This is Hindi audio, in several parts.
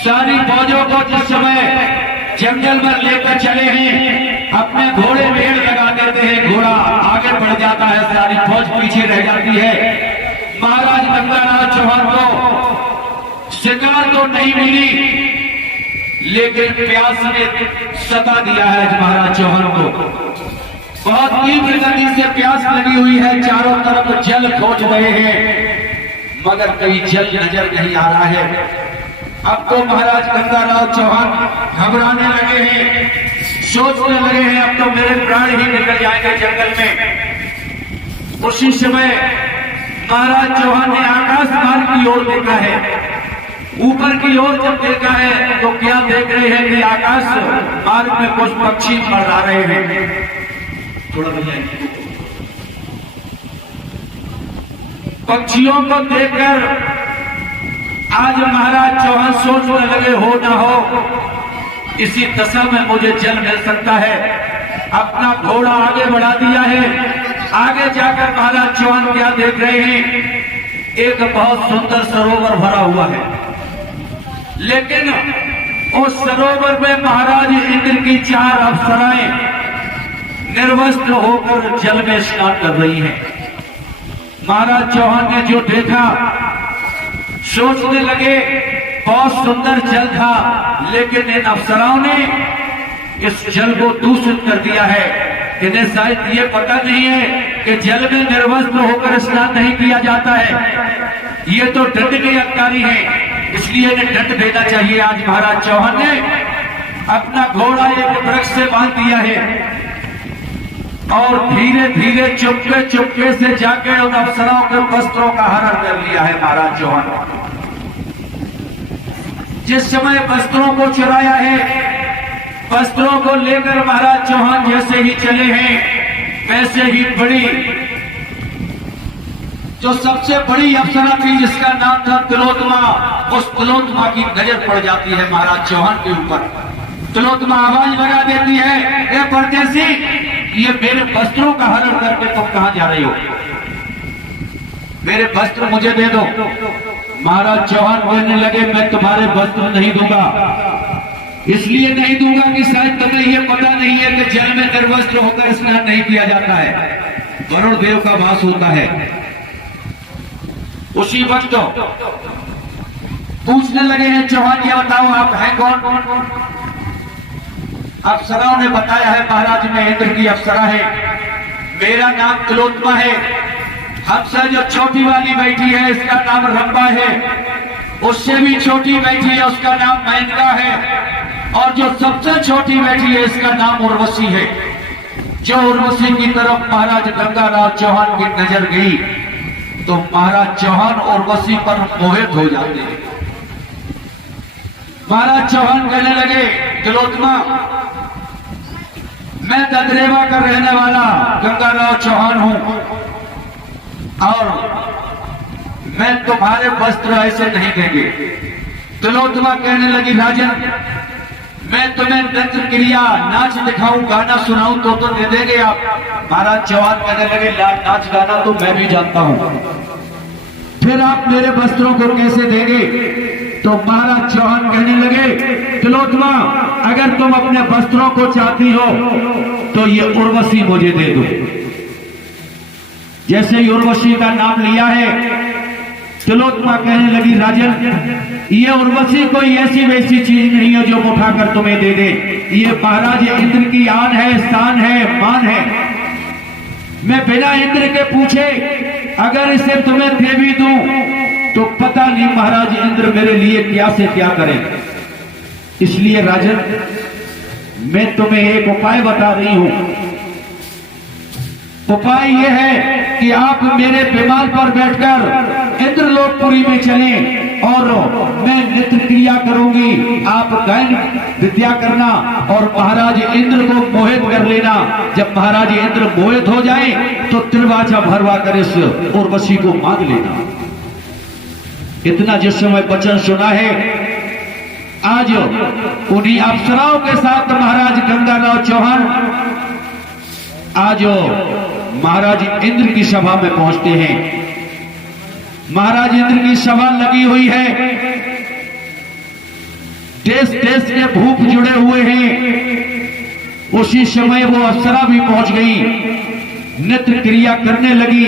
सारी फौजों को जिस समय जंगल में लेकर चले हैं, अपने घोड़े भेड़ लगा देते हैं, घोड़ा आगे बढ़ जाता है, सारी फौज पीछे रह जाती है। महाराज गंगाराम चौहान को शिकार तो नहीं मिली, लेकिन प्यास ने सता दिया है महाराज चौहान को। बहुत तीव्र गति से प्यास लगी हुई है, चारों तरफ जल खोज रहे हैं, मगर कहीं जल नजर नहीं आ रहा है। अब तो महाराज गंगाराम चौहान घबराने लगे हैं, सोचने लगे हैं अब तो मेरे प्राण ही निकल जाएंगे जंगल में। उसी समय महाराज चौहान ने आकाश मार्ग की ओर देखा है। ऊपर की ओर जब देखा है तो क्या देख रहे हैं कि आकाश मार्ग में कुछ पक्षी मंडरा रहे हैं। थोड़ा बजाइए। पक्षियों को देखकर आज महाराज चौहान सोचने लगे, हो ना हो इसी दशा में मुझे जल मिल सकता है। अपना घोड़ा आगे बढ़ा दिया है। आगे जाकर महाराज चौहान क्या देख रहे हैं, एक बहुत सुंदर सरोवर भरा हुआ है, लेकिन उस सरोवर में महाराज इंद्र की 4 अप्सराएं निर्वस्त्र होकर जल में स्नान कर रही हैं। महाराज चौहान ने जो देखा, सोचने लगे बहुत सुंदर जल था, लेकिन इन अप्सराओं ने इस जल को दूषित कर दिया है। इन्हें शायद ये पता नहीं है कि जल में निर्वस्त्र होकर स्नान नहीं किया जाता है। ये तो दंड के अधिकारी हैं, इसलिए इन्हें दंड देना चाहिए। आज महाराज चौहान ने अपना घोड़ा एक वृक्ष से बांध दिया है और धीरे धीरे चुपके चुपके से जाकर उन अप्सराओं के वस्त्रों का हरण कर लिया है। महाराज चौहान जिस समय वस्त्रों को चुराया है, वस्त्रों को लेकर महाराज चौहान जैसे ही चले हैं, वैसे ही बड़ी जो सबसे बड़ी अप्सरा थी जिसका नाम था तिलोत्तमा, उस तिलोत्तमा की नजर पड़ जाती है महाराज चौहान के ऊपर। तिलोत्तमा आवाज लगा देती है, ए परदेसी, ये मेरे वस्त्रों का हरण करके तुम कहां जा रही हो? मेरे वस्त्र मुझे दे दो। महाराज चौहान बोलने लगे, मैं तुम्हारे वस्त्र नहीं दूंगा। इसलिए नहीं दूंगा कि शायद तुम्हें यह पता नहीं है कि जल में निर्वस्त्र होकर स्नान नहीं किया जाता है, वरुण देव का वास होता है। उसी वक्त पूछने लगे हैं चौहान, ये बताओ आप हैं कौन? अप्सराओं ने बताया है महाराज में इंद्र की अप्सरा है, मेरा नाम तिलोत्तमा है। हमसे जो छोटी वाली बैठी है इसका नाम रंभा है, उससे भी छोटी बैठी है उसका नाम मेनका है, और जो सबसे छोटी बैठी है इसका नाम उर्वशी है। जो उर्वशी की तरफ महाराज गंगाराव चौहान की नजर गई तो महाराज चौहान उर्वशी पर मोहित हो जाते हैं। महाराज चौहान कहने लगे, तिलोत्तमा, मैं ददरेवा का रहने वाला गंगाराव चौहान हूं और मैं तुम्हारे वस्त्र ऐसे नहीं देंगे। तिलोत्तमा कहने लगी, राजन, मैं तुम्हें नृत्य क्रिया नाच दिखाऊं, गाना सुनाऊं तो दे देंगे आप? महाराज चौहान कहने लगे, नाच गाना तो मैं भी जानता हूं, फिर आप मेरे वस्त्रों को कैसे देंगे? तो महाराज चौहान कहने लगे, तिलोत्तमा, अगर तुम अपने वस्त्रों को चाहती हो तो ये उर्वशी मुझे दे दो। जैसे ही उर्वशी का नाम लिया है, तिलोत्तमा कहने लगी, राजन, ये उर्वशी कोई ऐसी वैसी चीज नहीं है जो उठाकर तुम्हें दे दे। ये महाराज इंद्र की आन है, शान है, मान है। मैं बिना इंद्र के पूछे अगर इसे तुम्हें दे भी दूं तो पता नहीं महाराज इंद्र मेरे लिए क्या से क्या करें। इसलिए राजन, मैं तुम्हें एक उपाय बता रही हूं। उपाय यह है कि आप मेरे विमान पर बैठकर इंद्रलोकपुरी में चलें और मैं नृत्य क्रिया करूंगी, आप गायन विद्या करना और महाराज इंद्र को मोहित कर लेना। जब महाराज इंद्र मोहित हो जाए तो त्रिवाचा भरवा कर इस उर्वशी को मांग लेना। इतना जिस समय वचन सुना है, आज उन्हीं अप्सराओं के साथ महाराज गंगाराव चौहान आज महाराज इंद्र की सभा में पहुंचते हैं। महाराज इंद्र की सभा लगी हुई है, देश देश के भूप जुड़े हुए हैं। उसी समय वो अप्सरा भी पहुंच गई, नृत्य क्रिया करने लगी।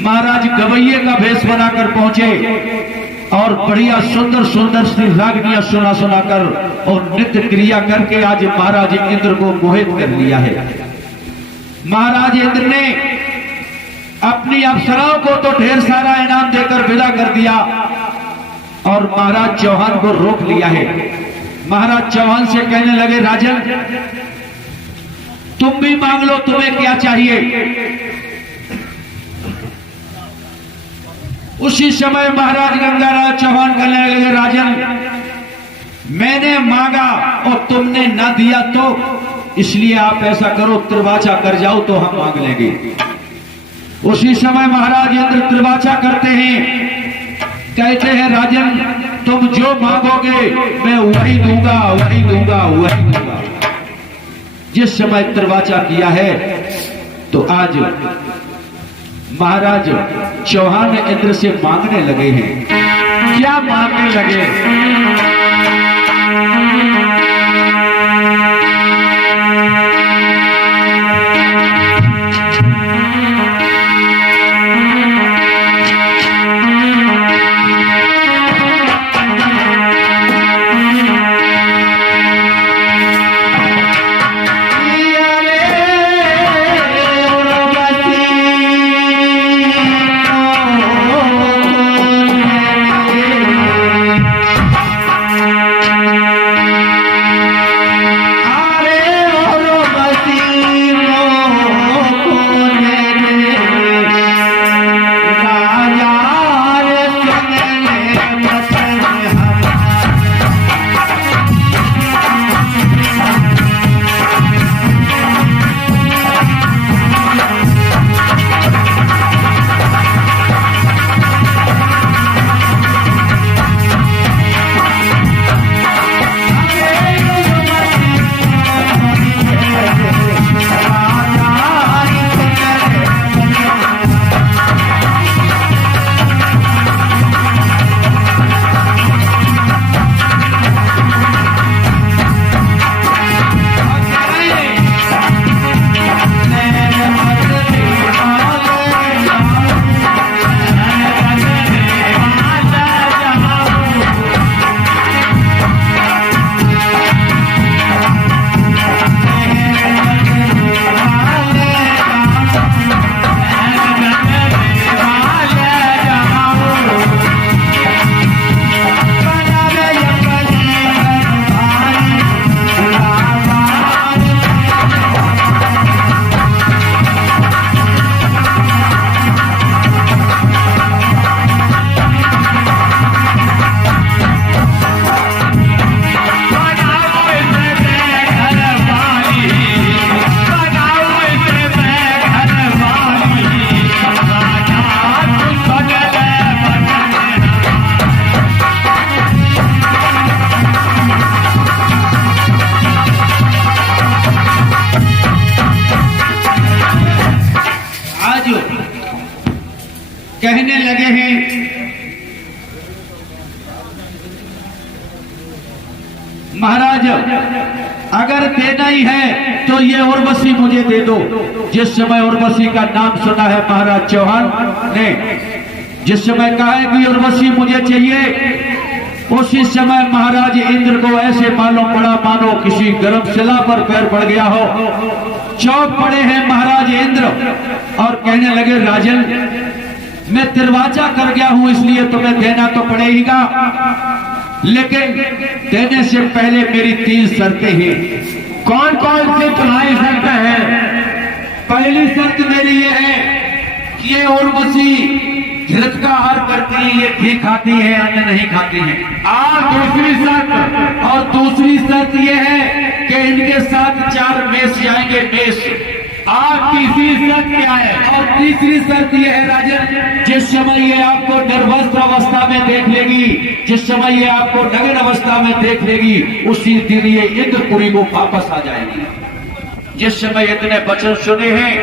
महाराज गवैये का भेष बनाकर पहुंचे और बढ़िया सुंदर सुंदर सी रागनियां सुना सुनाकर और नृत्य क्रिया करके आज महाराज इंद्र को मोहित कर लिया है। महाराज इंद्र ने अपनी अप्सराओं को तो ढेर सारा इनाम देकर विदा कर दिया और महाराज चौहान को रोक लिया है। महाराज चौहान से कहने लगे, राजन, तुम भी मांग लो, तुम्हें क्या चाहिए? उसी समय महाराज गंगाराव चौहान कहने लगे, राजन, मैंने मांगा और तुमने ना दिया, तो इसलिए आप ऐसा करो, त्रिवाचा कर जाओ तो हम मांग लेंगे। उसी समय महाराज इंद्र त्रिवाचा करते हैं, कहते हैं, राजन, तुम जो मांगोगे मैं वही दूंगा, वही दूंगा, वही दूंगा। जिस समय त्रिवाचा किया है तो आज महाराज चौहान इंद्र से मांगने लगे हैं। क्या मांगने लगे? लगे हैं, महाराज अगर देना ही है तो ये उर्वशी मुझे दे दो। जिस समय उर्वशी का नाम सुना है महाराज चौहान ने, जिस समय कहा है कि उर्वशी मुझे चाहिए, उसी समय महाराज इंद्र को ऐसे मालूम पड़ा मानो किसी गर्म शिला पर पैर पड़ गया हो। चौंक पड़े हैं महाराज इंद्र और कहने लगे, राजन मैं तिरवाचा कर गया हूं, इसलिए तुम्हें देना तो पड़ेगा, लेकिन देने से पहले मेरी 3 शर्तें हैं। कौन कौन सी तुम्हारी शर्तें हैं? पहली शर्त मेरी ये है कि ये उर्वशी घृत का आहार करती है, ये घी खाती है, अन्न नहीं खाती है। और दूसरी शर्त? और दूसरी शर्त ये है कि इनके साथ 4 मेष जाएंगे, मेष। और तीसरी शर्त क्या है? और तीसरी शर्त यह है राजन, जिस समय ये आपको निर्वस्त्र अवस्था में देख लेगी, जिस समय ये आपको नग्न अवस्था में देख लेगी, उसी दिन ये इंद्रपुरी को वापस आ जाएगी। जिस समय इतने वचन सुने हैं,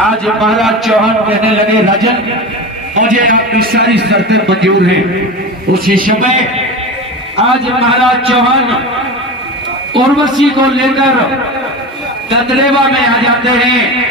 आज महाराज चौहान कहने लगे, राजन मुझे आपकी सारी शर्तें मंजूर हैं। उसी समय आज महाराज चौहान उर्वशी को लेकर तंद्रेवा में आ जाते हैं।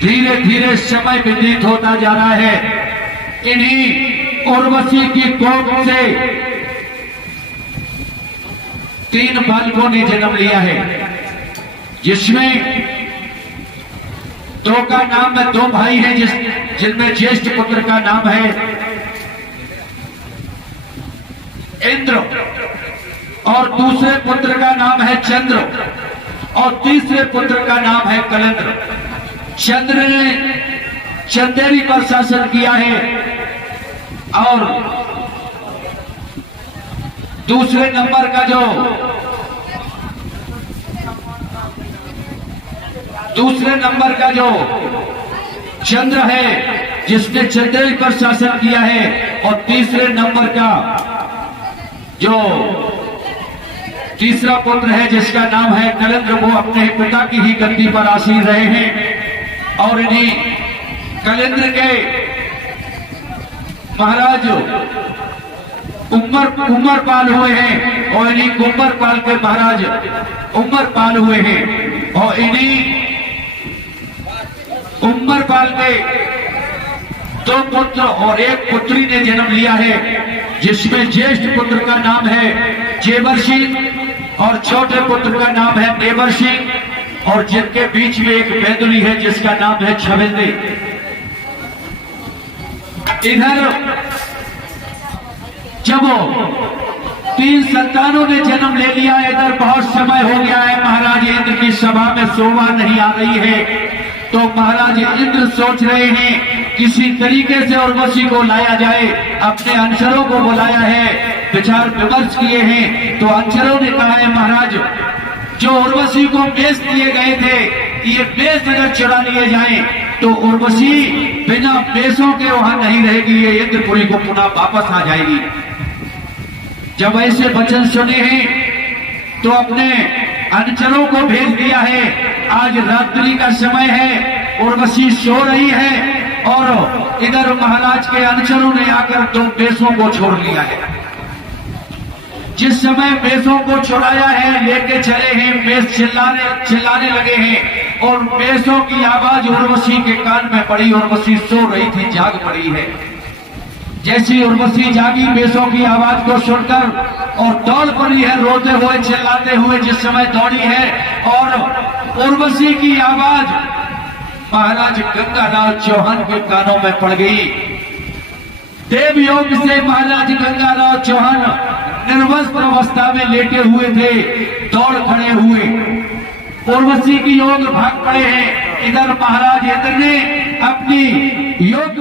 धीरे धीरे समय व्यतीत होता जा रहा है। इन्हीं उर्वशी की कोख से 3 बालकों ने जन्म लिया है, जिसमें 2 का नाम है, 2 भाई हैं, जिनमें ज्येष्ठ पुत्र का नाम है इंद्र और दूसरे पुत्र का नाम है चंद्र और तीसरे पुत्र का नाम है कलेंद्र। चंद्र ने चंदेरी पर शासन किया है और दूसरे नंबर का जो चंद्र है, जिसने चंदेरी पर शासन किया है, और तीसरे नंबर का जो तीसरा पुत्र है जिसका नाम है कलेंद्र, वो अपने पिता की ही गद्दी पर आसीन रहे हैं। और इन्हीं कलेंद्र के महाराज उमरपाल हुए हैं और इन्हीं कुंभरपाल के महाराज उमरपाल हुए हैं। और इन्हीं उमरपाल के 2 पुत्र और 1 पुत्री ने जन्म लिया है, जिसमें ज्येष्ठ पुत्र का नाम है जेवर और छोटे पुत्र का नाम है देवर सिंह, और जिनके बीच में एक बैदुली है जिसका नाम है छवेंदे। इधर जब 3 संतानों ने जन्म ले लिया, इधर बहुत समय हो गया है, महाराज इंद्र की सभा में शोभा नहीं आ रही है, तो महाराज इंद्र सोच रहे हैं किसी तरीके से उर्वशी को लाया जाए। अपने अनुचरों को बुलाया है, विचार विमर्श किए हैं, तो अनुचरों ने कहा है, महाराज जो उर्वशी को बेच दिए गए थे, ये बेच अगर चुरा लिए जाएं तो उर्वशी बिना बेचों के वहां नहीं रहेगी, ये इंद्रपुरी को पुनः वापस आ जाएगी। जब ऐसे वचन सुने हैं तो अपने अनुचरों को भेज दिया है। आज रात्रि का समय है, उर्वशी सो रही है और इधर महाराज के अनुचरों ने आकर 2 बेसों को छोड़ लिया है। जिस समय बेसों को छुड़ाया है, लेके चले हैं, बेस चिल्लाने लगे हैं और बेसों की आवाज उर्वशी के कान में पड़ी। उर्वशी सो रही थी, जाग पड़ी है। जैसी उर्वशी जागी बेसों की आवाज को सुनकर और दौड़ पड़ी है, रोते हुए चिल्लाते हुए जिस समय दौड़ी है, और उर्वशी की आवाज महाराज गंगाराव चौहान के कानों में पड़ गई। देवयोग से महाराज गंगाराव चौहान निर्वस्त्र अवस्था में लेटे हुए थे, दौड़ खड़े हुए, उर्वशी की ओर भाग पड़े हैं। इधर महाराज इंद्र ने अपनी योग